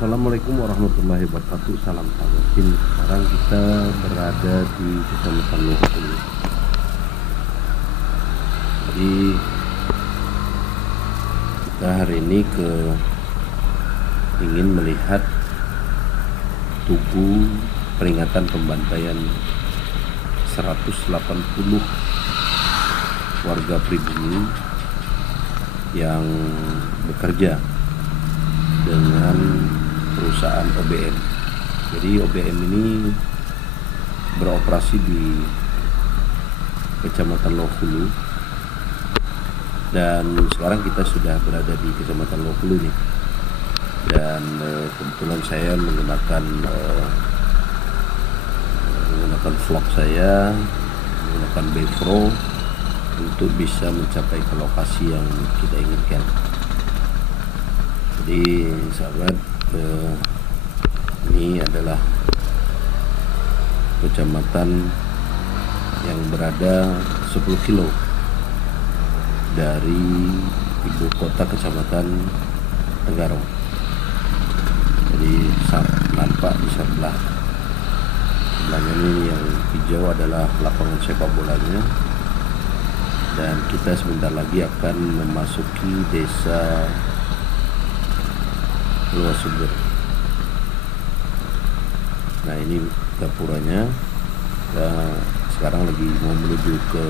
Assalamualaikum warahmatullahi wabarakatuh. Salam Tawakin. Sekarang kita berada di Kecamatan Lohulu. Jadi kita hari ini ingin melihat tugu peringatan pembantaian 180 warga pribumi yang bekerja dengan perusahaan OBM. Jadi OBM ini beroperasi di Kecamatan Lohulu, dan sekarang kita sudah berada di Kecamatan Lohulu nih. Dan kebetulan saya menggunakan vlog saya, menggunakan BePro untuk bisa mencapai ke lokasi yang kita inginkan. Jadi sahabat, ini adalah kecamatan yang berada 10 kilo dari ibu kota Kecamatan Tenggarong. Jadi nampak di sebelahnya ini yang hijau adalah lapangan sepak bolanya, dan kita sebentar lagi akan memasuki desa Luas Sumber. Nah, ini gapuranya. Kita sekarang lagi mau menuju ke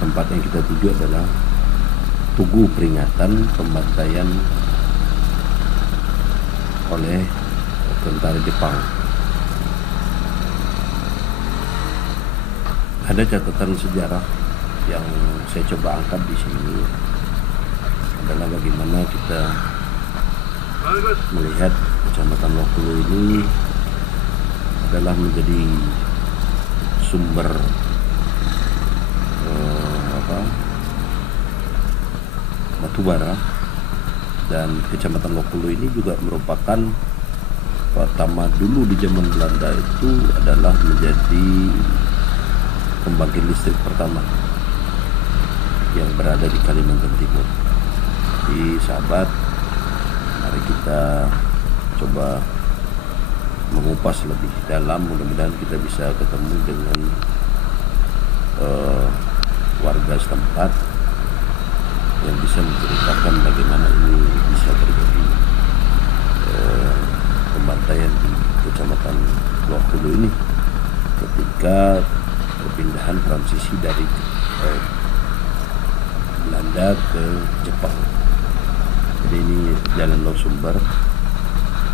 tempat yang kita tuju, adalah tugu peringatan pembantaian oleh tentara Jepang. Ada catatan sejarah yang saya coba angkat di sini, adalah bagaimana kita melihat Kecamatan Lohulu ini adalah menjadi sumber batu bara, dan Kecamatan Lohulu ini juga merupakan pertama dulu di zaman Belanda itu adalah menjadi pembangkit listrik pertama yang berada di Kalimantan Timur. Jadi sahabat, mari kita coba mengupas lebih dalam. Mudah-mudahan kita bisa ketemu dengan warga setempat yang bisa menceritakan bagaimana ini bisa terjadi pembantaian di Kecamatan Lohulu ini ketika perpindahan transisi dari Belanda ke Jepang. Jadi ini Jalan Luas Sumber.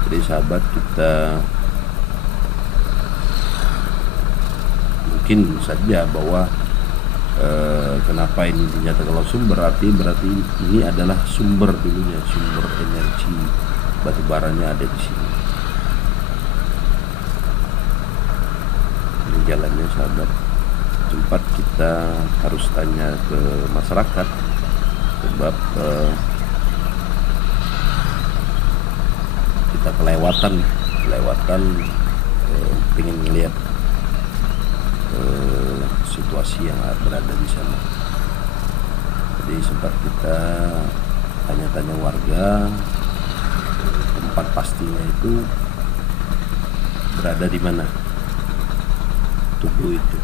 Jadi sahabat, kita mungkin saja bahwa kenapa ini dinyatakan Luas Sumber, berarti ini adalah sumber dulunya, sumber energi batu baranya ada di sini. Ini jalannya sahabat. Sempat kita harus tanya ke masyarakat, sebab kita kelewatan ingin melihat situasi yang berada di sana. Jadi sempat kita tanya-tanya warga, tempat pastinya itu berada di mana tugu itu.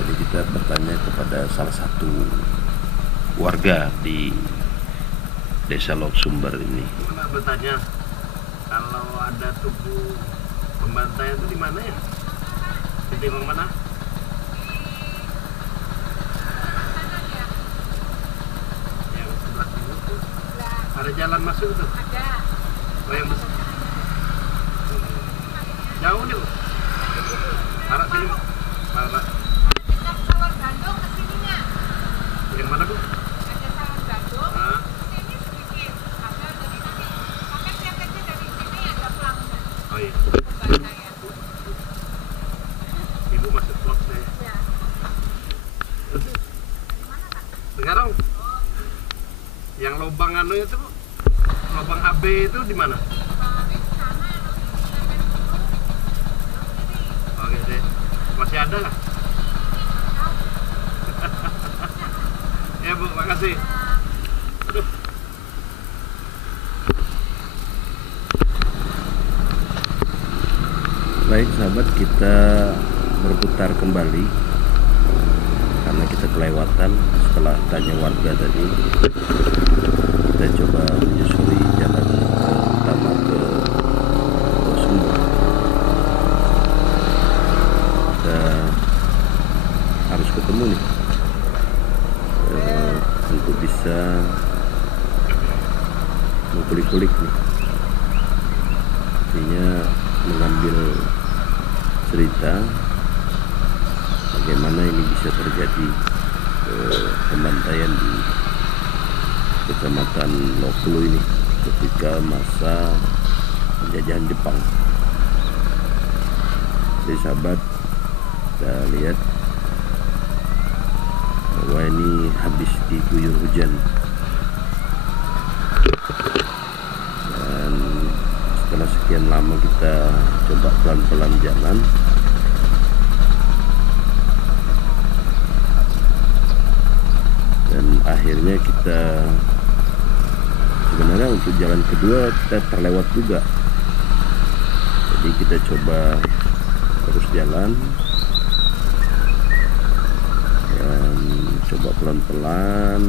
Jadi kita bertanya kepada salah satu warga di Desa Luas Sumber ini. Kita bertanya, kalau ada tugu pembantaian itu di mana ya? Di mana? Yang sebelah sini tuh ada jalan masuk tuh? Ada. Oh, yang besar. Jauh nih, Bu. Arah sini, Pak. Yang mana, Bu? Ada Sawah Gadung, sini sedikit. Ada dari sini. Pakai yang kecil dari sini ada pelanggan. Oh iya. Pembantaian. Ibu masuk vlog saya. Ya. Mana, Kak? Tenggarong. Yang lubang anu itu, Bu. Lubang AB itu di mana? Tapi sana sampai dulu. Oke deh. Masih ada nggak? Ya Bu, makasih. Aduh. Baik sahabat, kita berputar kembali karena kita kelewatan setelah tanya warga tadi. Kita coba menyusuri jalan utama ke sumber. Kita harus ketemu nih untuk bisa mengkulik-kulik nih, artinya mengambil cerita bagaimana ini bisa terjadi pembantaian di Kecamatan Lokulu ini ketika masa penjajahan Jepang. Jadi sahabat, kita lihat bahwa ini habis diguyur hujan, dan setelah sekian lama kita coba pelan-pelan jalan, dan akhirnya kita sebenarnya untuk jalan kedua kita terlewat juga. Jadi kita coba terus jalan dan coba pelan-pelan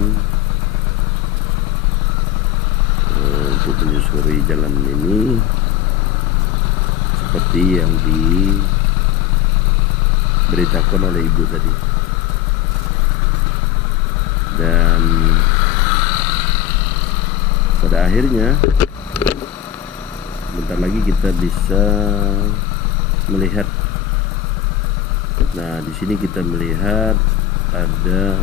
untuk menyusuri jalan ini seperti yang diberitakan oleh ibu tadi. Dan pada akhirnya bentar lagi kita bisa melihat. Nah, di sini kita melihat ada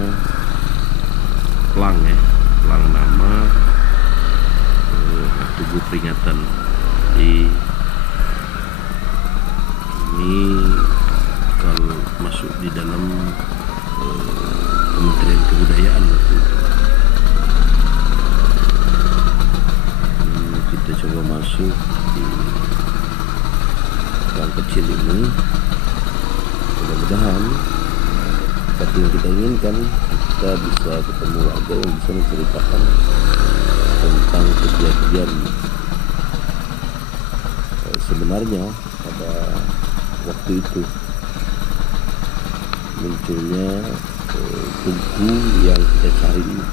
pelang ya, pelang nama tubuh peringatan. Jadi ini kalau masuk di dalam Kementerian Kebudayaan waktu itu. Kita coba masuk di gang kecil ini. Mudah-mudahan seperti yang kita inginkan, kita bisa ketemu warga yang bisa menceritakan tentang kejadian sebenarnya pada waktu itu munculnya tugu yang kita cari ini.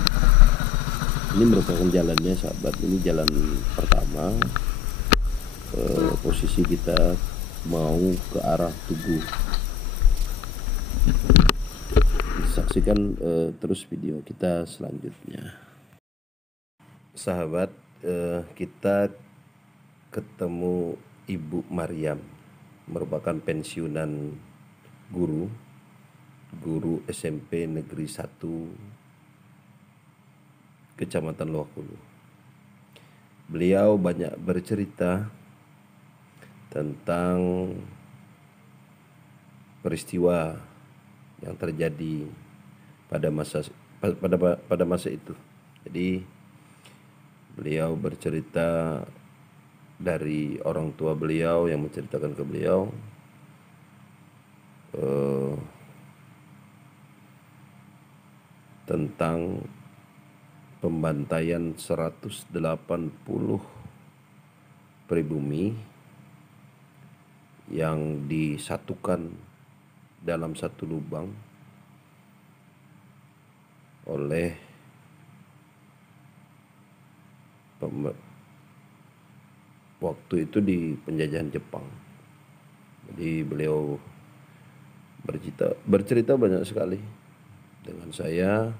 Ini merupakan jalannya sahabat, ini jalan pertama. Posisi kita mau ke arah tugu. Saksikan terus video kita selanjutnya. Sahabat, kita ketemu Ibu Mariam, merupakan pensiunan guru SMP Negeri 1 Kecamatan Lokulu. Beliau banyak bercerita tentang peristiwa yang terjadi pada masa itu. Jadi beliau bercerita dari orang tua beliau yang menceritakan ke beliau tentang pembantaian 180 pribumi yang disatukan dalam satu lubang oleh waktu itu di penjajahan Jepang. Jadi beliau bercerita banyak sekali dengan saya,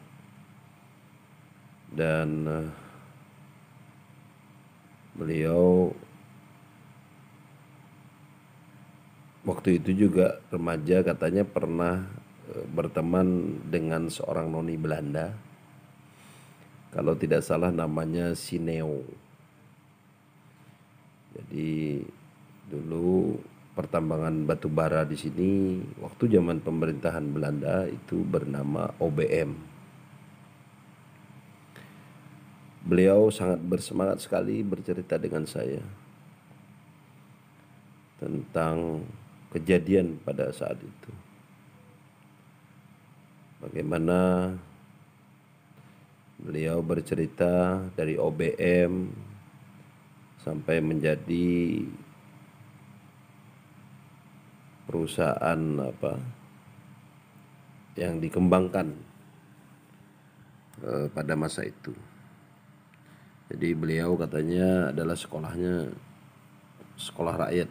dan beliau waktu itu juga remaja, katanya pernah berteman dengan seorang noni Belanda, kalau tidak salah namanya Sineo. Jadi dulu pertambangan batu bara di sini waktu zaman pemerintahan Belanda itu bernama OBM. Beliau sangat bersemangat sekali bercerita dengan saya tentang kejadian pada saat itu. Bagaimana beliau bercerita dari OBM sampai menjadi perusahaan yang dikembangkan pada masa itu. Jadi beliau katanya adalah sekolahnya sekolah rakyat,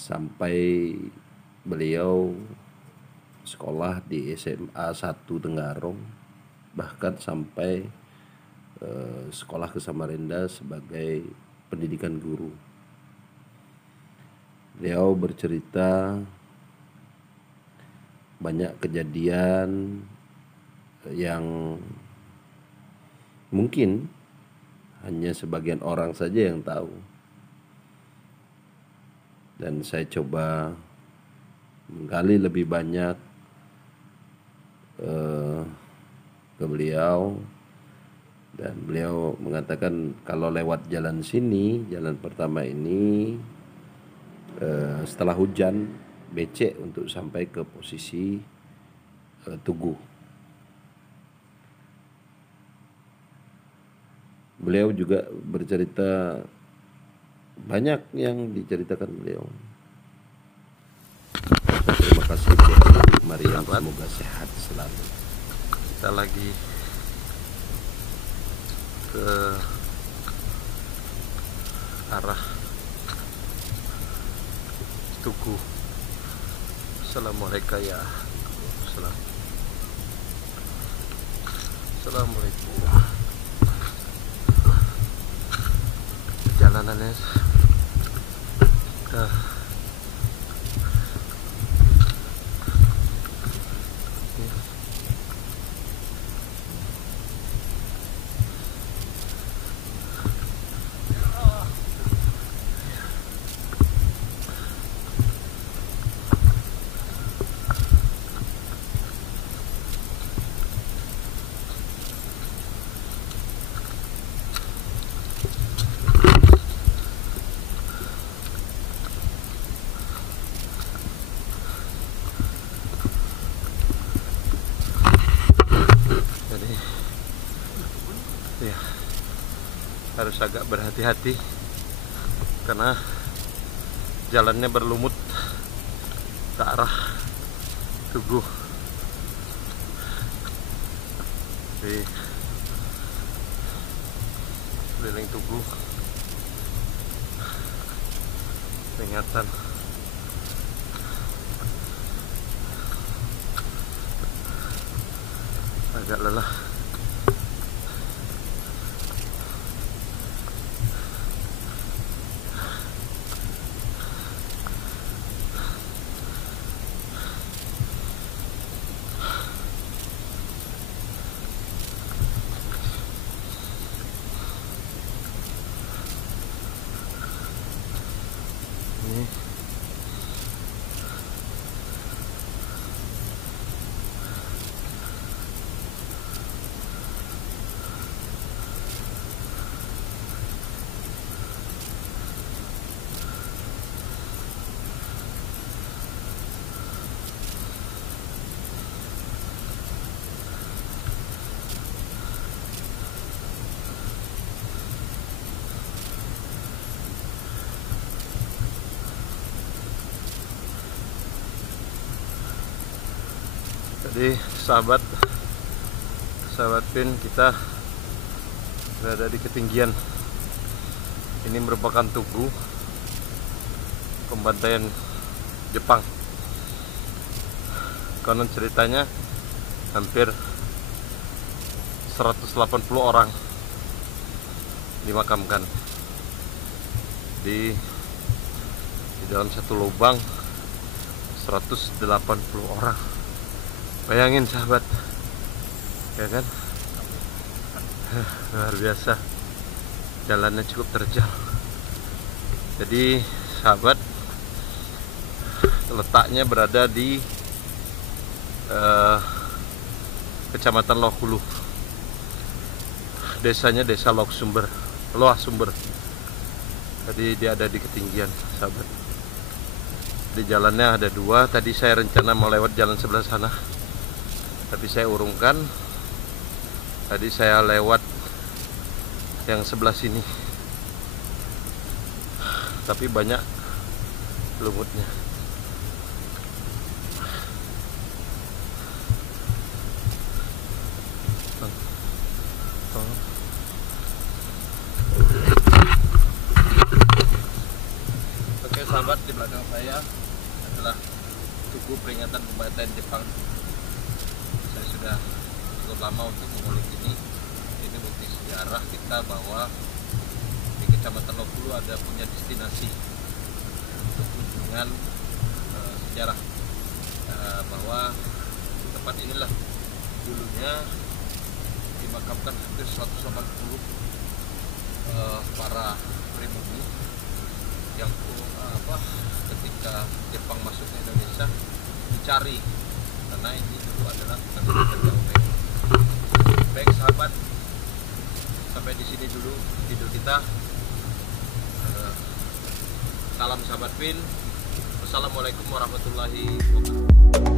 sampai beliau sekolah di SMA 1 Tenggarong, bahkan sampai sekolah ke Samarinda sebagai pendidikan guru. Beliau bercerita banyak kejadian yang mungkin hanya sebagian orang saja yang tahu, dan saya coba menggali lebih banyak ke beliau, dan beliau mengatakan kalau lewat jalan sini, jalan pertama ini, setelah hujan becek untuk sampai ke posisi Tugu. Beliau juga bercerita banyak yang diceritakan beliau. Terima kasih buat Mariam, semoga sehat selalu. Kita lagi ke arah Tugu. Assalamualaikum ya. Assalamualaikum. Jalanannya harus agak berhati-hati karena jalannya berlumut ke arah Tugu. Di keliling Tugu, peringatan agak lelah. Jadi sahabat Pin, kita berada di ketinggian. Ini merupakan Tugu pembantaian Jepang. Konon ceritanya hampir 180 orang dimakamkan di dalam satu lubang. 180 orang. Bayangin sahabat, ya kan? Luar biasa, jalannya cukup terjal. Jadi sahabat, letaknya berada di Kecamatan Loh Hulu. Desanya Desa Loh Sumber. Jadi dia ada di ketinggian sahabat. Di jalannya ada dua. Tadi saya rencana mau lewat jalan sebelah sana, tapi saya urungkan. Tadi saya lewat yang sebelah sini, tapi banyak lumutnya. Oke sahabat, di belakang saya adalah tugu peringatan pembantaian Jepang. Saya sudah cukup lama untuk mengulik ini. Ini bukti sejarah kita bahwa di Kecamatan Lokulu ada punya destinasi untuk kunjungan sejarah, bahwa di tempat inilah dulunya dimakamkan hampir 180 para pribumi yang ketika Jepang masuk ke Indonesia dicari, karena ini dulu adalah penjajah. Baik sahabat, sampai di sini dulu video kita. Salam sahabat Win. Wassalamualaikum warahmatullahi wabarakatuh.